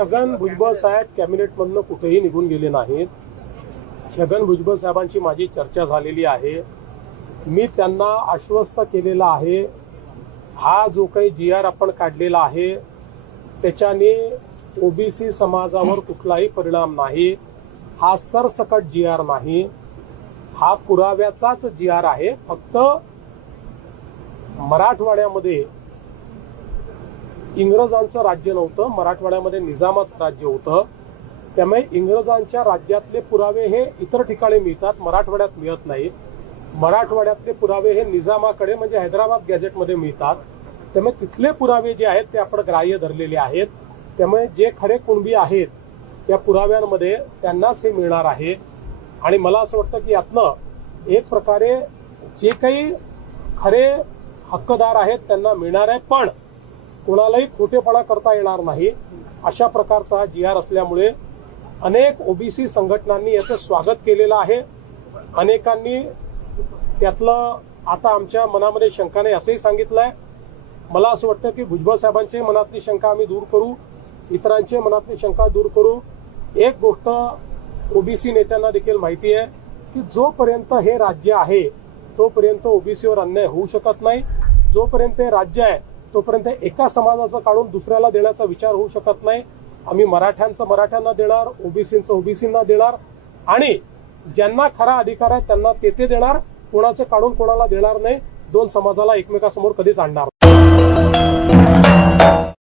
छगन भुजबळ साहेब कॅबिनेटमधनं कुठेही निघून गेले नाहीत. छगन भुजबळ साहेबांची माझी चर्चा झालेली आहे. मी त्यांना आश्वस्त केलेलं आहे, हा जो काही GR आपण काढलेला आहे त्याच्याने ओबीसी समाजावर कुठलाही परिणाम नाही. हा सरसकट GR नाही, हा पुराव्याचाच GR आहे. फक्त मराठवाड्यामध्ये इंग्रजांचं राज्य नव्हतं, मराठवाड्यामध्ये निजामाचं राज्य होतं. त्यामुळे इंग्रजांच्या राज्यातले पुरावे हे इतर ठिकाणी मिळतात, मराठवाड्यात मिळत नाही. मराठवाड्यातले पुरावे हे निजामाकडे म्हणजे हैदराबाद गॅझेटमध्ये मिळतात. त्यामुळे तिथले पुरावे जे आहेत ते आपण ग्राह्य धरलेले आहेत. त्यामुळे जे खरे कुणबी आहेत त्या पुराव्यांमध्ये त्यांनाच हे मिळणार आहे. आणि मला असं वाटतं की यातनं एक प्रकारे जे काही खरे हक्कदार आहेत त्यांना मिळणार आहे, पण कोणालाही खोटेपणा करता येणार नाही अशा प्रकारचा हा GR असल्यामुळे अनेक ओबीसी संघटनांनी याचं स्वागत केलेलं आहे. अनेकांनी त्यातलं आता आमच्या मनामध्ये शंका नाही असंही सांगितलंय. मला असं वाटतं की भुजबळ साहेबांची मनातली शंका आम्ही दूर करू, इतरांची मनातली शंका दूर करू. एक गोष्ट ओबीसी नेत्यांना देखील माहिती आहे की जोपर्यंत हे राज्य आहे तोपर्यंत ओबीसीवर अन्याय होऊ शकत नाही. जोपर्यंत हे राज्य आहे तोपर्यंत एका समाजाचं काढून दुसऱ्याला देण्याचा विचार होऊ शकत नाही. आम्ही मराठ्यांचं मराठ्यांना देणार, ओबीसींचं ओबीसींना देणार आणि ज्यांना खरा अधिकार आहे त्यांना ते देणार. कोणाचं काढून कोणाला देणार नाही. दोन समाजाला एकमेकासमोर कधीच आणणार नाही.